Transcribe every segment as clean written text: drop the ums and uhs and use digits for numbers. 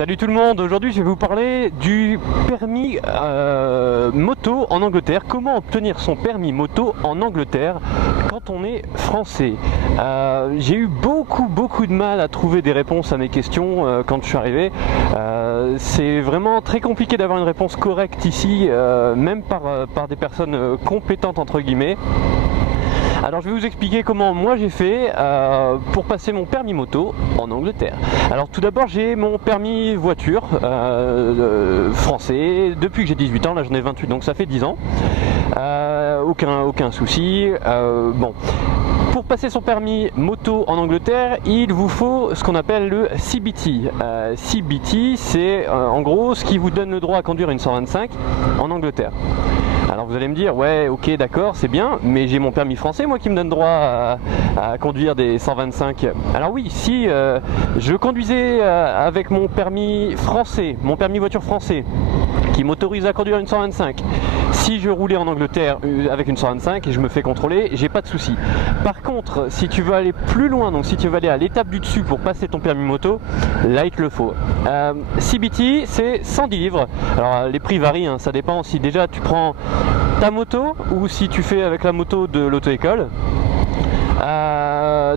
Salut tout le monde, aujourd'hui je vais vous parler du permis moto en Angleterre. Comment obtenir son permis moto en Angleterre quand on est français. J'ai eu beaucoup de mal à trouver des réponses à mes questions quand je suis arrivé. C'est vraiment très compliqué d'avoir une réponse correcte ici, même par des personnes compétentes entre guillemets. Alors je vais vous expliquer comment moi j'ai fait pour passer mon permis moto en Angleterre. Alors tout d'abord j'ai mon permis voiture français depuis que j'ai 18 ans, là j'en ai 28 donc ça fait 10 ans. Aucun souci. Bon. Pour passer son permis moto en Angleterre, il vous faut ce qu'on appelle le CBT. CBT, c'est en gros ce qui vous donne le droit à conduire une 125 en Angleterre. Alors vous allez me dire, ouais, ok, d'accord, c'est bien, mais j'ai mon permis français, moi, qui me donne droit à conduire des 125. Alors oui, si je conduisais avec mon permis français, mon permis voiture français, qui m'autorise à conduire une 125, si je roulais en Angleterre avec une 125 et je me fais contrôler, j'ai pas de souci. Par contre, si tu veux aller plus loin, donc si tu veux aller à l'étape du dessus pour passer ton permis moto, là il te le faut. CBT, c'est 110 livres. Alors les prix varient, hein, ça dépend si déjà tu prends ta moto ou si tu fais avec la moto de l'auto-école.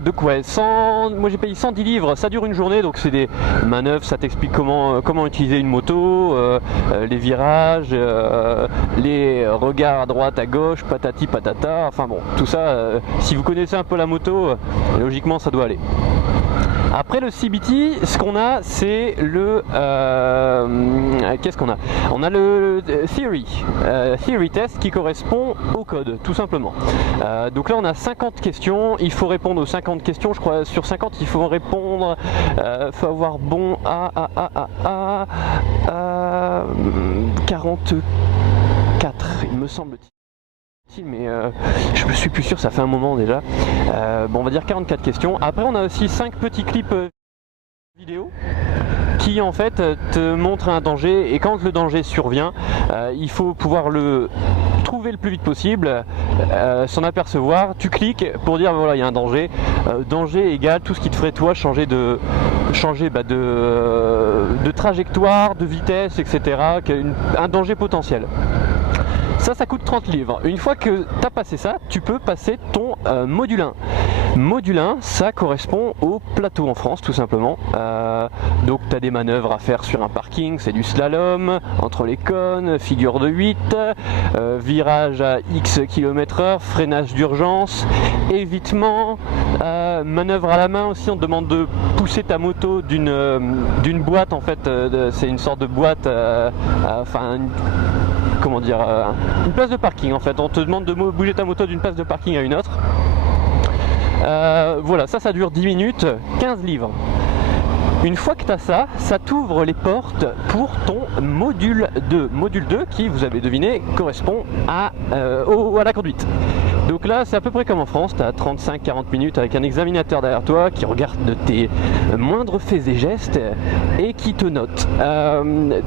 Donc ouais, moi j'ai payé 110 livres, ça dure une journée, donc c'est des manœuvres, ça t'explique comment utiliser une moto, les virages, les regards à droite, à gauche, patati patata, enfin bon, tout ça, si vous connaissez un peu la moto, logiquement ça doit aller. Après le CBT, ce qu'on a, c'est le... qu'est-ce qu'on a? On a le Theory Test qui correspond au code, tout simplement. Donc là, on a 50 questions. Il faut répondre aux 50 questions. Je crois sur 50, il faut répondre... faut avoir bon à 44, il me semble-t-il. Mais je me suis plus sûr, ça fait un moment déjà. Bon, on va dire 44 questions. Après on a aussi 5 petits clips vidéo qui en fait te montrent un danger, et quand le danger survient, il faut pouvoir le trouver le plus vite possible, s'en apercevoir, tu cliques pour dire voilà il y a un danger, danger égale tout ce qui te ferait toi changer de trajectoire, de vitesse, etc. Un danger potentiel. Ça coûte 30 livres. Une fois que tu as passé ça, tu peux passer ton module 1. Module 1, ça correspond au plateau en France, tout simplement. Donc tu as des manœuvres à faire sur un parking, c'est du slalom, entre les cônes, figure de 8, virage à X km/h, freinage d'urgence, évitement, manœuvre à la main aussi, on te demande de pousser ta moto d'une boîte, en fait, c'est une sorte de boîte, comment dire, une place de parking en fait, on te demande de bouger ta moto d'une place de parking à une autre. Voilà, ça dure 10 minutes, 15 livres. Une fois que tu as ça, ça t'ouvre les portes pour ton module 2. Module 2 qui, vous avez deviné, correspond à la conduite. Donc là, c'est à peu près comme en France, tu as 35-40 minutes avec un examinateur derrière toi qui regarde de tes moindres faits et gestes et qui te note.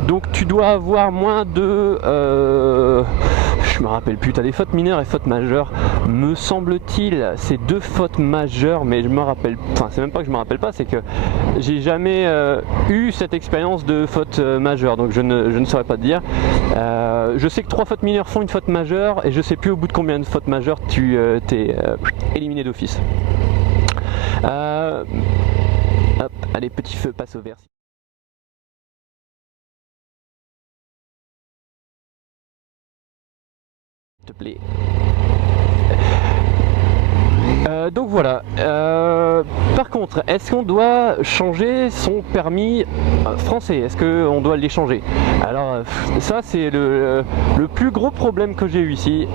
Donc tu dois avoir moins de... je me rappelle plus, tu as des fautes mineures et fautes majeures. Me semble-t-il, c'est 2 fautes majeures, mais je me rappelle... Enfin, c'est même pas que je me rappelle pas, c'est que j'ai jamais eu cette expérience de faute majeure, donc je ne saurais pas te dire. Je sais que 3 fautes mineures font une faute majeure, et je sais plus au bout de combien de fautes majeures tu t'es éliminé d'office. Hop, allez, petit feu, passe au vert. S'il te plaît. Donc voilà, par contre, est-ce qu'on doit changer son permis français? Est-ce qu'on doit l'échanger? Alors ça c'est le plus gros problème que j'ai eu ici.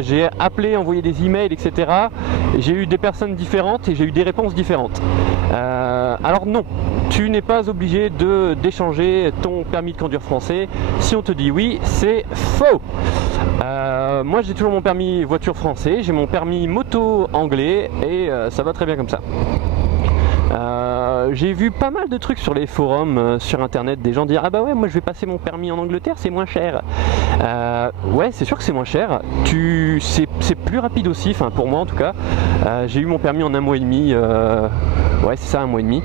J'ai appelé, envoyé des emails, etc. J'ai eu des personnes différentes et j'ai eu des réponses différentes. Alors non, tu n'es pas obligé d'échanger ton permis de conduire français. Si on te dit oui, c'est faux. Moi j'ai toujours mon permis voiture français, j'ai mon permis moto anglais et ça va très bien comme ça. J'ai vu pas mal de trucs sur les forums, sur internet, des gens dire ah bah ouais moi je vais passer mon permis en Angleterre, c'est moins cher. Ouais c'est sûr que c'est moins cher, c'est plus rapide aussi, enfin pour moi en tout cas. J'ai eu mon permis en 1 mois et demi, ouais c'est ça 1 mois et demi.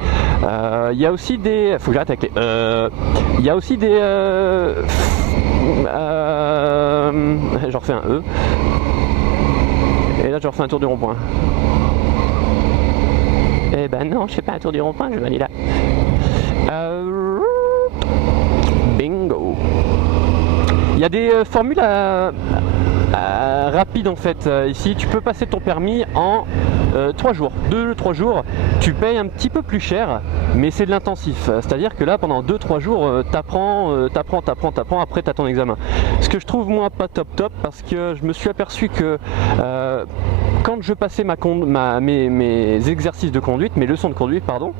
Il y a aussi des... Faut que j'arrête avec les... Il y a aussi des... J'en refais un E. Et là je refais un tour du rond-point. Eh ben non, je fais pas un tour du rond-point, je vais aller là. Bingo. Il y a des formules rapides en fait. Ici, tu peux passer ton permis en 3 jours. 2-3 jours, tu payes un petit peu plus cher, mais c'est de l'intensif. C'est-à-dire que là, pendant 2-3 jours, t'apprends, après t'as ton examen. Ce que je trouve moi pas top parce que je me suis aperçu que quand je passais mes exercices de conduite, mes leçons de conduite, pardon,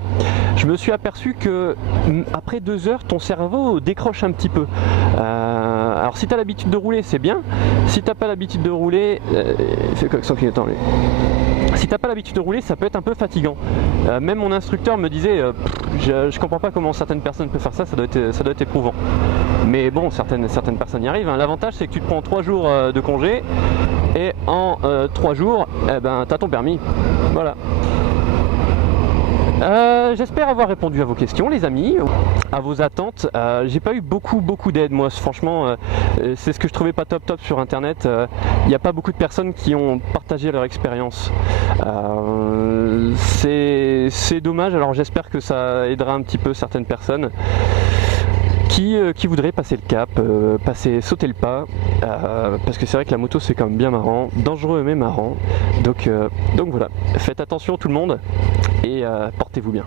je me suis aperçu que après 2 heures, ton cerveau décroche un petit peu. Alors si tu as l'habitude de rouler, c'est bien. Si tu n'as pas l'habitude de rouler, il fait quoi avec son clignotant lui ? Si t'as pas l'habitude de rouler, ça peut être un peu fatigant. Même mon instructeur me disait, je comprends pas comment certaines personnes peuvent faire ça, ça doit être éprouvant. Mais bon, certaines personnes y arrivent. Hein. L'avantage, c'est que tu te prends 3 jours de congé et en 3 jours, eh ben, t'as ton permis. Voilà. J'espère avoir répondu à vos questions les amis, à vos attentes. J'ai pas eu beaucoup d'aide moi, franchement c'est ce que je trouvais pas top sur internet. Il n'y a pas beaucoup de personnes qui ont partagé leur expérience. C'est dommage, alors j'espère que ça aidera un petit peu certaines personnes qui voudraient passer le cap, sauter le pas, parce que c'est vrai que la moto c'est quand même bien marrant, dangereux mais marrant, donc voilà, faites attention tout le monde et portez-vous bien.